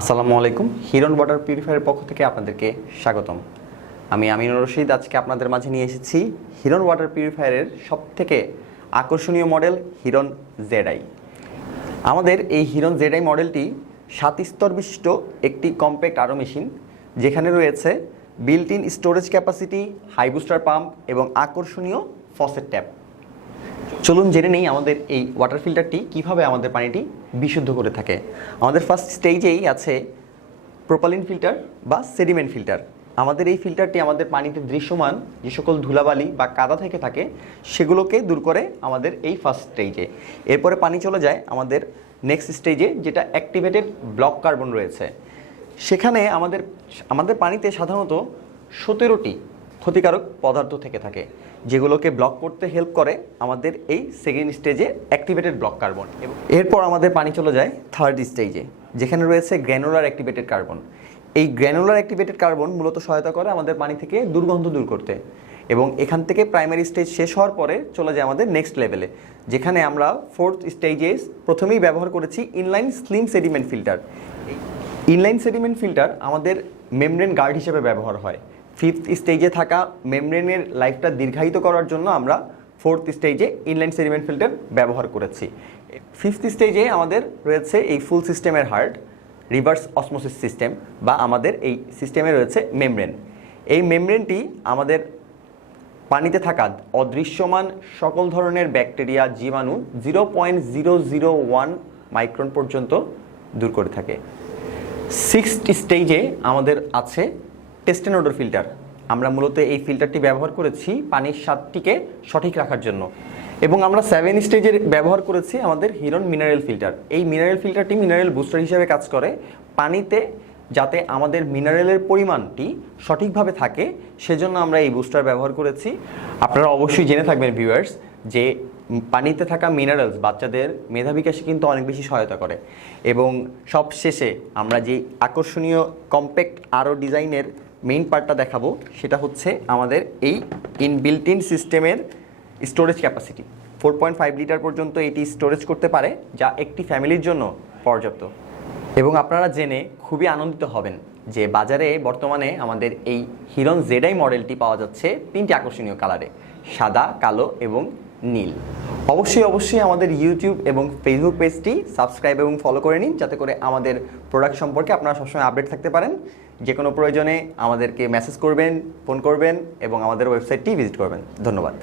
আসসালামু আলাইকুম। হিরন ওয়াটার পিউরিফায়ারের পক্ষ থেকে আপনাদেরকে স্বাগতম। আমি আমিনুর রশিদ আজকে আপনাদের মাঝে নিয়ে এসেছি হিরন ওয়াটার পিউরিফায়ারের সবথেকে আকর্ষণীয় মডেল হিরন জেডআই। আমাদের এই হিরন জেডআই মডেলটি 7 স্তর বিশিষ্ট একটি কম্প্যাক্ট আরও মেশিন, যেখানে রয়েছে built in storage capacity, high booster pump এবং আকর্ষণীয় ফসেট ট্যাপ। চলুন জেনে নেই আমাদের এই ওয়াটার ফিল্টারটি কিভাবে আমাদের পানিটি বিশুদ্ধ করে থাকে। আমাদের ফার্স্ট স্টেজেই আছে প্রোপালিন ফিল্টার বা সেডিমেন্ট ফিল্টার। আমাদের এই ফিল্টারটি আমাদের পানিতে দৃশ্যমান যে সকল ধুলাবালি বা কাদা থেকে থাকে সেগুলোকে দূর করে আমাদের এই ফার্স্ট স্টেজে। এরপরে পানি চলে যায় আমাদের নেক্সট স্টেজে, যেটা অ্যাক্টিভেটেড ব্লক কার্বন রয়েছে। সেখানে আমাদের পানিতে সাধারণত 17টি ক্ষতিকারক পদার্থ থেকে থাকে, যেগুলোকে ব্লক করতে হেল্প করে আমাদের এই সেকেন্ড স্টেজে অ্যাক্টিভেটেড ব্লক কার্বন। এরপর আমাদের পানি চলে যায় থার্ড স্টেজে, যেখানে রয়েছে গ্র্যানুলার অ্যাক্টিভেটেড কার্বন। এই গ্র্যানুলার অ্যাক্টিভেটেড কার্বন মূলত সহায়তা করে আমাদের পানি থেকে দুর্গন্ধ দূর করতে, এবং এখান থেকে প্রাইমারি স্টেজ শেষ হওয়ার পরে চলে যায় আমাদের নেক্সট লেভেলে, যেখানে আমরা ফোর্থ স্টেজে প্রথমেই ব্যবহার করেছি inline slim sediment filter. Inline sediment filter আমাদের মেমব্রেন গার্ড হিসেবে ব্যবহার হয়। ফিফথ স্টেজে থাকা মেমব্রেনের লাইফটা দীর্ঘায়িত করার জন্য আমরা ফোর্থ স্টেজে ইনলাইন সেডিমেন্ট ফিল্টার ব্যবহার করেছি। ফিফথ স্টেজে আমাদের রয়েছে এই ফুল সিস্টেমের হার্ট রিভার্স অসমোসিস সিস্টেম, বা আমাদের এই সিস্টেমে রয়েছে মেমব্রেন। এই মেমব্রেনটি আমাদের পানিতে থাকা অদৃশ্যমান সকল ধরনের ব্যাকটেরিয়া, জীবাণু 0.001 মাইক্রন পর্যন্ত দূর করে থাকে। সিক্সথ স্টেজে আমাদের আছে টেস্ট অ্যান্ড ওডর ফিল্টার। আমরা মূলত এই ফিল্টারটি ব্যবহার করেছি পানির স্বাদটিকে সঠিক রাখার জন্য। এবং আমরা 7 স্টেজের ব্যবহার করেছি আমাদের হিরন মিনারেল ফিল্টার। এই মিনারেল ফিল্টারটি মিনারেল বুস্টার হিসেবে কাজ করে, পানিতে যাতে আমাদের মিনারেলের পরিমাণটি সঠিকভাবে থাকে সেজন্য আমরা এই বুস্টার ব্যবহার করেছি। আপনারা অবশ্যই জেনে থাকবেন ভিউয়ার্স যে পানিতে থাকা মিনারেলস বাচ্চাদের মেধা বিকাশে কিন্তু অনেক বেশি সহায়তা করে। এবং সব শেষে আমরা যে আকর্ষণীয় কম্প্যাক্ট আরও ডিজাইনের মেইন পার্টটা দেখাবো, সেটা হচ্ছে আমাদের এই ইনবিল্ট ইন সিস্টেমের স্টোরেজ ক্যাপাসিটি। 4.5 লিটার পর্যন্ত এটি স্টোরেজ করতে পারে, যা একটি ফ্যামিলির জন্য পর্যাপ্ত। এবং আপনারা জেনে খুবই আনন্দিত হবেন যে বাজারে বর্তমানে আমাদের এই হিরন জেডআই মডেলটি পাওয়া যাচ্ছে 3টি আকর্ষণীয় কালারে, সাদা, কালো এবং নীল। অবশ্যই আমাদের ইউটিউব এবং ফেসবুক পেজটি সাবস্ক্রাইব এবং ফলো করে নিন, যাতে করে আমাদের প্রোডাক্ট সম্পর্কে আপনারা সবসময় আপডেট থাকতে পারেন। যে কোনো প্রয়োজনে আমাদেরকে মেসেজ করবেন, ফোন করবেন এবং আমাদের ওয়েবসাইটটি ভিজিট করবেন। ধন্যবাদ।